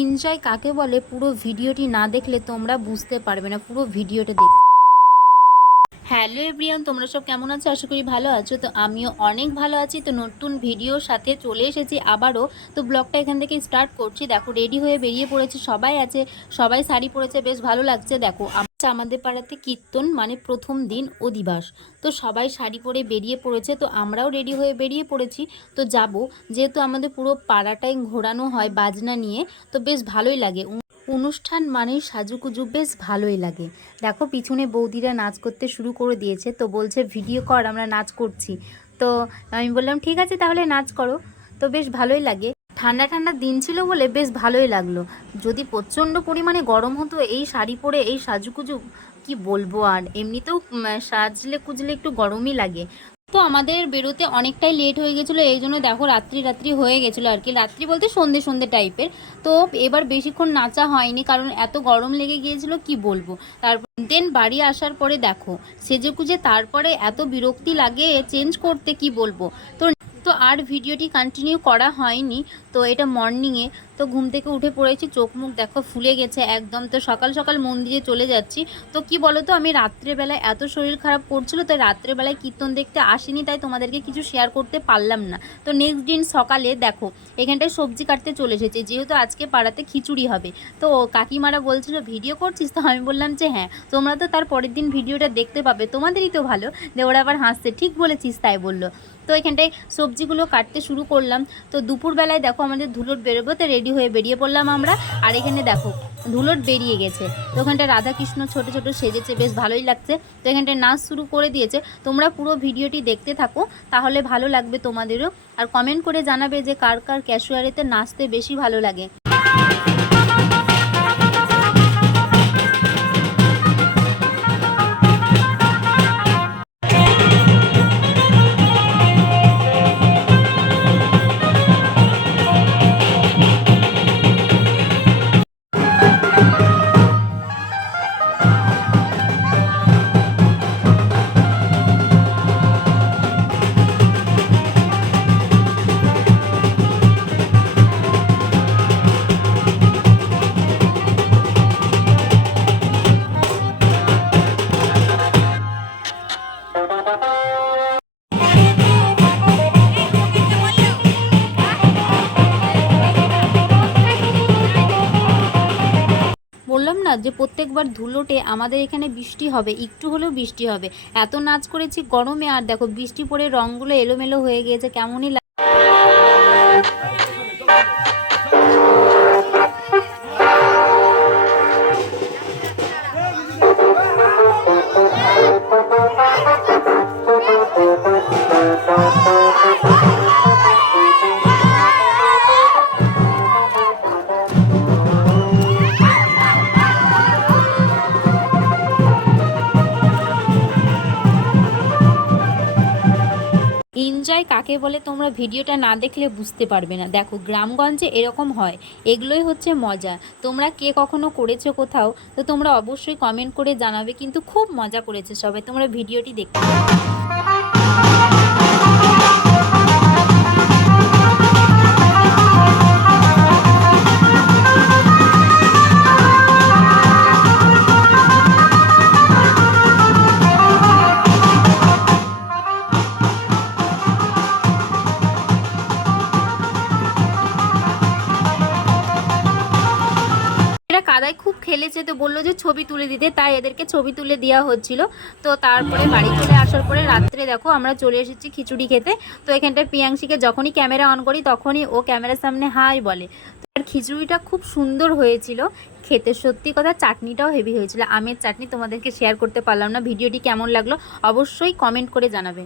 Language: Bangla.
এনজয় কাকে বলে পুরো ভিডিওটি না দেখলে তোমরা বুঝতে পারবে না, পুরো ভিডিওটা দেখ। হ্যালো এভরিওয়ান, তোমরা সব কেমন আছো? আশা করি ভালো আছো। তো আমিও অনেক ভালো আছি। তো নতুন ভিডিওর সাথে চলে এসেছি আবারও। তো ব্লগটা এখান থেকে স্টার্ট করছি। দেখো রেডি হয়ে বেরিয়ে পড়েছে, সবাই আছে, সবাই শাড়ি পরেছে, বেশ ভালো লাগছে। দেখো আমাদের পাড়াতে কীর্তন মানে প্রথম দিন অধিবাস, তো সবাই শাড়ি পরে বেরিয়ে পড়েছে। তো আমরাও রেডি হয়ে বেরিয়ে পড়েছি। তো যাব, যেহেতু আমাদের পুরো পাড়াটাই ঘোরানো হয় বাজনা নিয়ে, তো বেশ ভালোই লাগে। অনুষ্ঠান মানেই সাজুগুজু, বেশ ভালোই লাগে। দেখো পিছনে বৌদিরা নাচ করতে শুরু করে দিয়েছে। তো বলছে ভিডিও কর, আমরা নাচ করছি। তো আমি বললাম ঠিক আছে তাহলে নাচ করো। তো বেশ ভালোই লাগে। ঠান্ডা ঠান্ডা দিন ছিল বলে বেশ ভালোই লাগলো। যদি প্রচণ্ড পরিমাণে গরম হতো, এই শাড়ি পরে এই সাজুগুজু কি বলবো, আর এমনিতেও সাজলে কুজলে একটু গরমই লাগে। তো আমাদের বেরোতে অনেকটাই লেট হয়ে গেছিলো, এই জন্য দেখো রাত্রি হয়ে গেছিলো আর কি। রাত্রি বলতে সন্ধে সন্ধে টাইপের। তো এবার বেশিক্ষণ নাচা হয়নি, কারণ এত গরম লেগে গিয়েছিলো কি বলবো। তারপর দেন বাড়ি আসার পরে দেখো সেজে কুজে তারপরে এত বিরক্তি লাগে চেঞ্জ করতে, কি বলবো। তো তো আর ভিডিওটি কন্টিনিউ করা হয়নি। তো এটা মর্নিংয়ে, তো ঘুম থেকে উঠে পড়েছি, চোখ মুখ দেখো ফুলে গেছে একদম। তো সকাল সকাল মন্দিরে চলে যাচ্ছি। তো কি বলো তো, আমি রাত্রেবেলায় এত শরীর খারাপ করছিল, তো রাত্রেবেলায় কীর্তন দেখতে আসিনি, তাই তোমাদেরকে কিছু শেয়ার করতে পারলাম না। তো নেক্সট দিন সকালে দেখো এখানটায় সবজি কাটতে চলে এসেছি, যেহেতু আজকে পাড়াতে খিচুড়ি হবে। তো কাকিমারা বলছিল ভিডিও করছিস, তো আমি বললাম যে হ্যাঁ, তোমরা তো তার পরের দিন ভিডিওটা দেখতে পাবে, তোমাদেরই তো ভালো। দিয়ে ওরা আবার হাসছে, ঠিক বলেছিস, তাই বললো। তো এখানটায় সবজিগুলো কাটতে শুরু করলাম। তো দুপুরবেলায় দেখো আমাদের ধুলোট বেরোবো, তো রেডি হয়ে বেরিয়ে পড়লাম আমরা। আর এখানে দেখো ধুলোট বেরিয়ে গেছে। তো ওখানটায় রাধাকৃষ্ণ ছোট ছোট সেজেছে, বেশ ভালোই লাগছে। তো এখানটায় নাচ শুরু করে দিয়েছে। তোমরা পুরো ভিডিওটি দেখতে থাকো, তাহলে ভালো লাগবে তোমাদেরও। আর কমেন্ট করে জানাবে যে কার কার ক্যাশুয়ারিতে নাচতে বেশি ভালো লাগে। বললাম না যে প্রত্যেকবার ধুলোটে আমাদের এখানে বৃষ্টি হবে, একটু হলেও বৃষ্টি হবে। এত নাচ করেছি গরমে, আর দেখো বৃষ্টি পড়ে রঙগুলো এলোমেলো হয়ে গিয়েছে, কেমনই এনজয় কাকে বলে তোমরা ভিডিওটা না দেখলে বুঝতে পারবে না। দেখো গ্রামগঞ্জে এরকম হয়, এগুলোই হচ্ছে মজা। তোমরা কে কখনো করেছো কোথাও, তো তোমরা অবশ্যই কমেন্ট করে জানাবে। কিন্তু খুব মজা করেছে সবাই, তোমরা ভিডিওটি দেখতে। কাদায় খুব খেলেছে, তো বললো যে ছবি তুলে দিতে, তাই এদেরকে ছবি তুলে দেওয়া হচ্ছিল। তো তারপরে বাড়ি চলে আসার পরে রাত্রে দেখো আমরা চলে এসেছি খিচুড়ি খেতে। তো এখানটায় প্রিয়াংশীকে যখনই ক্যামেরা অন করি তখনই ও ক্যামেরার সামনে হাই বলে। আর খিচুড়িটা খুব সুন্দর হয়েছিল খেতে, সত্যি কথা। চাটনিটাও হেভি হয়েছিল, আমের চাটনি। তোমাদেরকে শেয়ার করতে পারলাম না। ভিডিওটি কেমন লাগলো অবশ্যই কমেন্ট করে জানাবে।